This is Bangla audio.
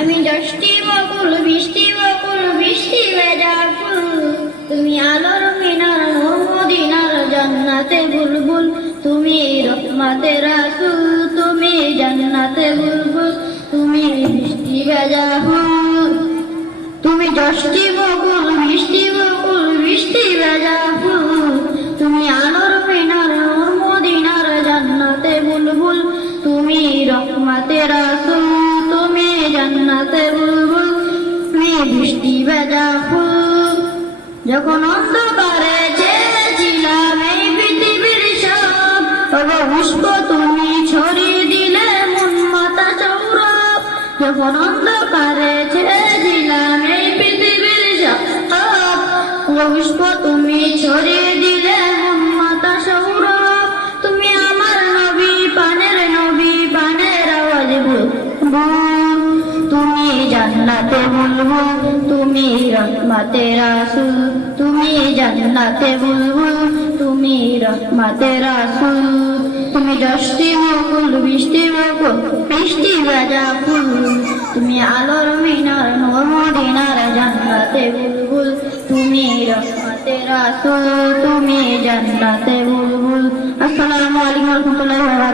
আমি যষ্টি বকুল, বৃষ্টি বকুল, বৃষ্টি ভেজা ফুল। তুমি আলোর মিনার নূর মদিনার জান্নাতে বুলবুল। তুমি রহমাতে রাসূল, তুমি জান্নাতে বুলবুল। তুমি বৃষ্টি ভেজা ফুল। তুমি যষ্টি বকুল, বৃষ্টি বকুল, বৃষ্টি ভেজা ফুল। তুমি আলোর মিনার নূর মদিনার জান্নাতে বুলবুল। তুমি রহমাতে রাসূল বৃষ্টি ভেজা ফুল, যখন অন্ধকারে চেয়েছিলাম এই পৃথিবীর সব। পুষ্প তুমি ছড়িয়ে দিলে মন মাতা সৌরভ যখন অন্ধকারে চেয়েছিলাম এই পৃথিবীর সব। পুষ্প তুমি জান্নাতে বলব তুমি রহমাতে রাসূল। তুমি জান্নাতে বলব তুমি রহমাতে রাসূল। তুমি দশটি বকুল বৃষ্টি বকুল বৃষ্টি বাজা ফুল। তুমি আলোর মিনার, নূর মদিনার জান্নাতে বুলবুল, তুমি রহমাতে রাসূল। তুমি জান্নাতে বুলবুল। আসসালামু আলাইকুম ওয়া